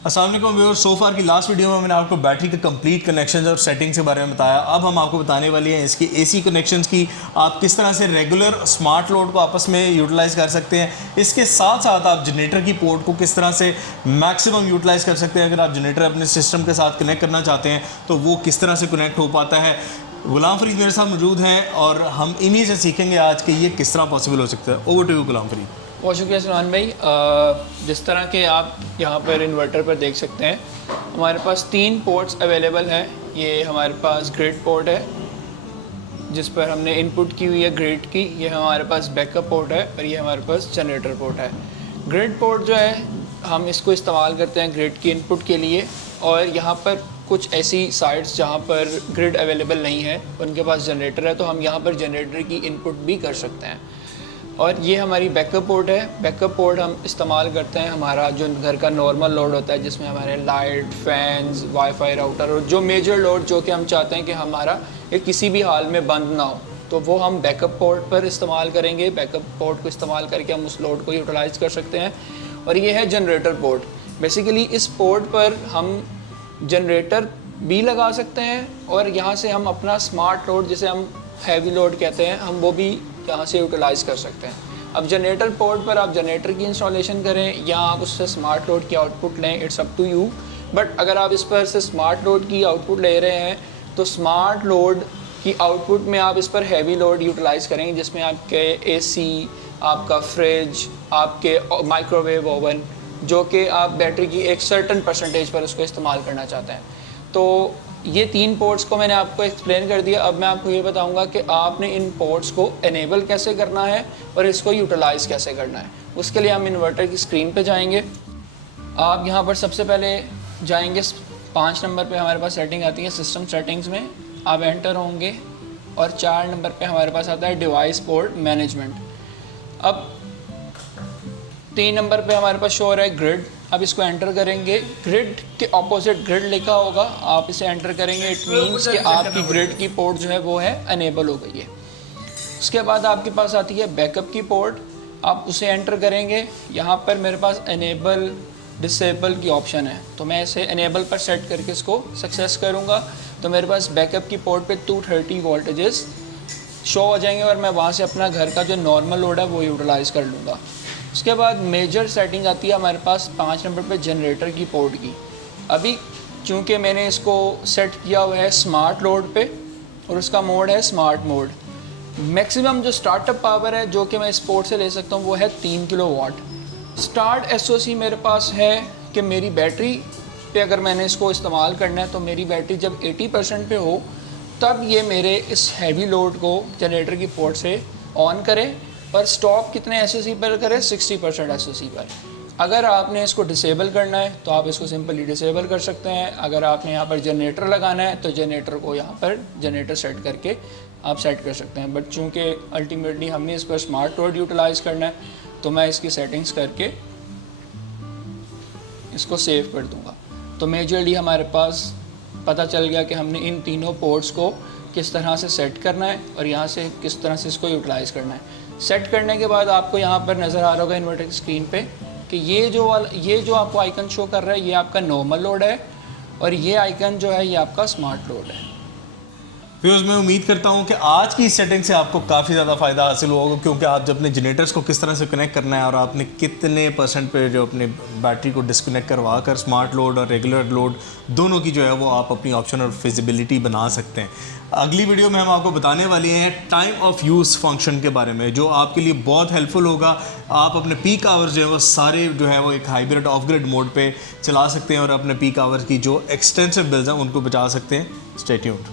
अस्सलाम वालेकुम व्यूअर्स, सो फार की लास्ट वीडियो में मैंने आपको बैटरी के कंप्लीट कनेक्शंस और सेटिंग्स के बारे में बताया। अब हम आपको बताने वाली हैं इसकी एसी कनेक्शंस की, आप किस तरह से रेगुलर स्मार्ट लोड को आपस में यूटिलाइज़ कर सकते हैं। इसके साथ साथ आप जनरेटर की पोर्ट को किस तरह से मैक्सिमम यूटिलाइज़ कर सकते हैं। अगर आप जनरेटर अपने सिस्टम के साथ कनेक्ट करना चाहते हैं तो वो किस तरह से कनेक्ट हो पाता है। गुलाम फरीद मेरे साथ मौजूद हैं और हम इन्हीं से सीखेंगे आज कि ये किस तरह पॉसिबल हो सकता है। Over to you Ghulam Farid. बहुत शुक्रिया सलमान भाई। जिस तरह के आप यहाँ पर इन्वर्टर पर देख सकते हैं, हमारे पास 3 पोर्ट्स अवेलेबल हैं। ये हमारे पास ग्रिड पोर्ट है जिस पर हमने इनपुट की हुई है ग्रिड की, ये हमारे पास बैकअप पोर्ट है और ये हमारे पास जनरेटर पोर्ट है। ग्रिड पोर्ट जो है हम इसको इस्तेमाल करते हैं ग्रिड की इनपुट के लिए, और यहाँ पर कुछ ऐसी साइट्स जहाँ पर ग्रिड अवेलेबल नहीं है, उनके पास जनरेटर है, तो हम यहाँ पर जनरेटर की इनपुट भी कर सकते हैं। और ये हमारी बैकअप पोर्ट है। बैकअप पोर्ट हम इस्तेमाल करते हैं हमारा जो घर का नॉर्मल लोड होता है, जिसमें हमारे लाइट, फैंस, वाईफाई राउटर और जो मेजर लोड जो कि हम चाहते हैं कि हमारा ये किसी भी हाल में बंद ना हो, तो वो हम बैकअप पोर्ट पर इस्तेमाल करेंगे। बैकअप पोर्ट को इस्तेमाल करके हम उस लोड को यूटिलाइज़ कर सकते हैं। और ये है जनरेटर पोर्ट। बेसिकली इस पोर्ट पर हम जनरेटर भी लगा सकते हैं और यहाँ से हम अपना स्मार्ट लोड, जिसे हम हैवी लोड कहते हैं, हम वो भी यहाँ से यूटिलाइज़ कर सकते हैं। अब जनरेटर पोर्ट पर आप जनरेटर की इंस्टॉलेशन करें या आप उससे स्मार्ट लोड की आउटपुट लें, it's up to you. But अगर आप इस पर से स्मार्ट लोड की आउटपुट ले रहे हैं तो स्मार्ट लोड की आउटपुट में आप इस पर हैवी लोड यूटिलाइज़ करेंगे, जिसमें आपके एसी, आपका फ्रिज, आपके माइक्रोवेव ओवन, जो कि आप बैटरी की एक सर्टन परसेंटेज पर उसको इस्तेमाल करना चाहते हैं। तो ये 3 पोर्ट्स को मैंने आपको एक्सप्लेन कर दिया। अब मैं आपको ये बताऊंगा कि आपने इन पोर्ट्स को एनेबल कैसे करना है और इसको यूटिलाइज़ कैसे करना है। उसके लिए हम इन्वर्टर की स्क्रीन पे जाएंगे। आप यहाँ पर सबसे पहले जाएंगे 5 नंबर पे हमारे पास सेटिंग आती है सिस्टम सेटिंग्स में, आप एंटर होंगे और 4 नंबर पे हमारे पास आता है डिवाइस पोर्ट मैनेजमेंट। अब 3 नंबर पे हमारे पास शो हो रहा है ग्रिड। अब इसको एंटर करेंगे। ग्रिड के ऑपोजिट ग्रिड लिखा होगा, आप इसे एंटर करेंगे। इट मीन्स कि आपकी ग्रिड की पोर्ट जो है वो है अनेबल हो गई है। उसके बाद आपके पास आती है बैकअप की पोर्ट, आप उसे एंटर करेंगे। यहाँ पर मेरे पास अनेबल डिसेबल की ऑप्शन है, तो मैं इसे अनेबल पर सेट करके इसको सक्सेस करूँगा तो मेरे पास बैकअप की पोर्ट पे 230 वोल्टेजेस शो हो जाएंगे और मैं वहाँ से अपना घर का जो नॉर्मल लोड है वो यूटिलाइज़ कर लूँगा। उसके बाद मेजर सेटिंग आती है हमारे पास 5 नंबर पे जनरेटर की पोर्ट की। अभी चूँकि मैंने इसको सेट किया हुआ है स्मार्ट लोड पे और उसका मोड है स्मार्ट मोड। मैक्सिमम जो स्टार्टअप पावर है जो कि मैं इस पोर्ट से ले सकता हूँ वो है 3 किलोवाट। स्टार्ट एसओसी मेरे पास है कि मेरी बैटरी पे अगर मैंने इसको इस्तेमाल करना है तो मेरी बैटरी जब 80% पे हो तब ये मेरे इस हैवी लोड को जनरेटर की पोर्ट से ऑन करे, पर स्टॉप कितने एसओसी पर करें, 60% एसओसी पर। अगर आपने इसको डिसेबल करना है तो आप इसको सिंपली डिसेबल कर सकते हैं। अगर आपने यहाँ पर जनरेटर लगाना है तो जनरेटर को यहाँ पर जनरेटर सेट करके आप सेट कर सकते हैं। बट चूँकि अल्टीमेटली हमने इस पर स्मार्ट लोड यूटिलाइज़ करना है तो मैं इसकी सेटिंग्स करके इसको सेव कर दूँगा। तो मेजरली हमारे पास पता चल गया कि हमने इन तीनों पोर्ट्स को किस तरह से सेट करना है और यहाँ से किस तरह से इसको यूटिलाइज़ करना है। सेट करने के बाद आपको यहाँ पर नज़र आ रहा होगा इन्वर्टर की स्क्रीन पे कि ये जो आपको आइकन शो कर रहा है ये आपका नॉर्मल लोड है और ये आइकन जो है ये आपका स्मार्ट लोड है। व्यूअर्स, मैं उम्मीद करता हूं कि आज की इस सेटिंग से आपको काफ़ी ज़्यादा फ़ायदा हासिल हुआ होगा, क्योंकि आप जब अपने जनरेटर्स को किस तरह से कनेक्ट करना है और आपने कितने % पे जो अपने बैटरी को डिस्कनेक्ट करवा कर स्मार्ट लोड और रेगुलर लोड दोनों की जो है वो आप अपनी ऑप्शन और फिजिबिलिटी बना सकते हैं। अगली वीडियो में हम आपको बताने वाले हैं टाइम ऑफ यूज़ फंक्शन के बारे में, जो आपके लिए बहुत हेल्पफुल होगा। आप अपने पीक आवर्स जो है वो सारे जो है वो एक हाइब्रिड ऑफ ग्रिड मोड पे चला सकते हैं और अपने पीक आवर्स की जो एक्सटेंसिव बिल्स हैं उनको बचा सकते हैं। Stay tuned.